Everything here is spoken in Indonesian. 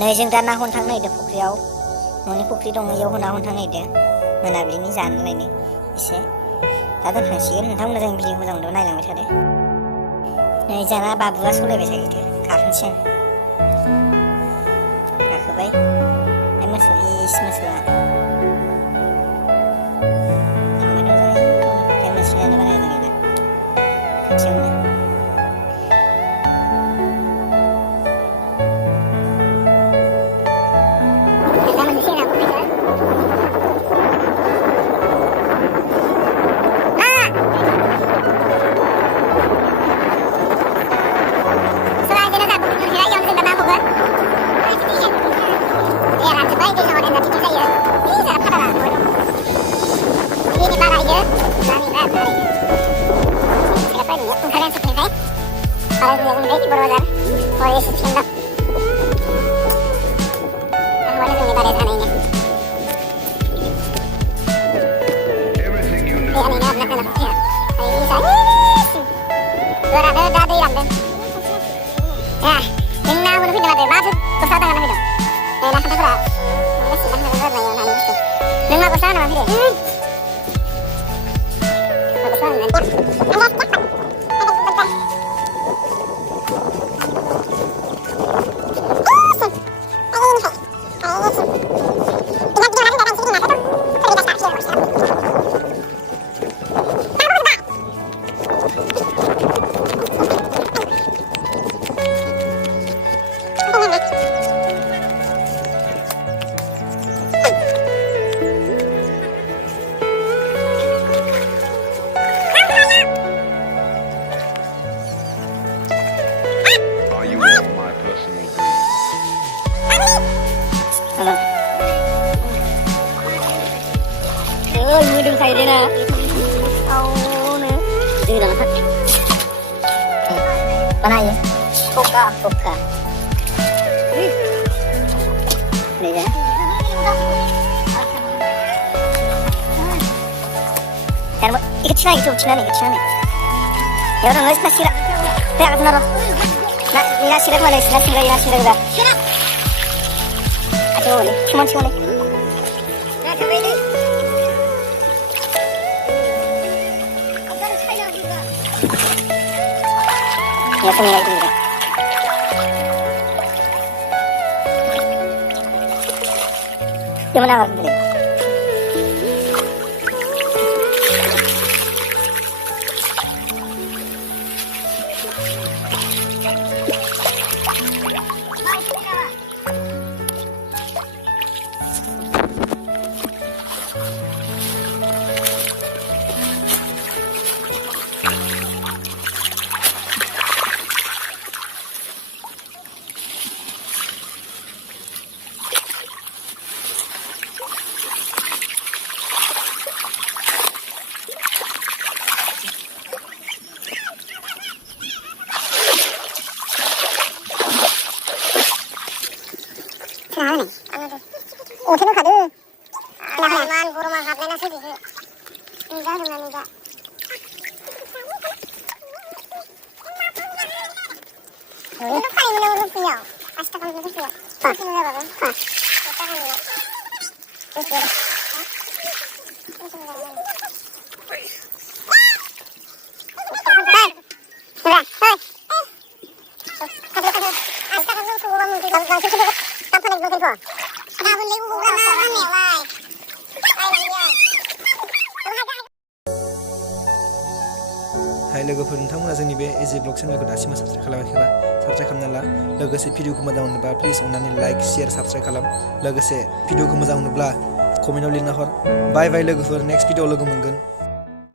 नै जों दा ना हमनो थांनो नागिरदों फुख्रियाव। न'नि फुख्रि दङ इयाव ना हमनो थांनो नागिरदों। मोनाबिलिनि जानो नालायनो एसे दा दोनखांसिगोन। नोंथांमोना जों भिडिअ मोजां मोनदों नायलांबाय थादो। नै जाना बाबुआ सलायबाय थायो गाखोनोसै आं गाखोबाय मोसौआ थांबाय दं जों मोसौआनो बारा मोजां गैला खाथियावनो। Đừng thầy đây nè. Đâu nữa. Đi đâu hết. Con này gì? Coca. Này nè. Kan ikut sini gitu, sini. Ya udah nggak sih sila. Ya benar loh. Nah, ini sila mana? Sila udah. Aduh, nih, cuma. Nah, coba ini. Ya sini lagi juga. Gimana harus beli? 오태는 가드. 나만 보러만 가면 소리. 니가. 이렇게 이거는 무슨요? 아시다 가면 무슨요? 무슨 거 봐봐. Hai लोगोफोर नोंथांमोना जोंनि बे easy blog चेनेलखौ दासिमबो साबस्क्राइब खालामाखैबा साबस्क्राइब खालामना ला लोगोसे भिडिअखौ मोजां मोनोबा प्लिज अननानै लाइक शेयार साबस्क्राइब खालाम लोगोसे भिडिअखौ मोजां मोनोब्ला कमेन्टआव लिरना हर बाय लोगोफोर नेक्स्ट भिडिअआव लोगो मोनगोन।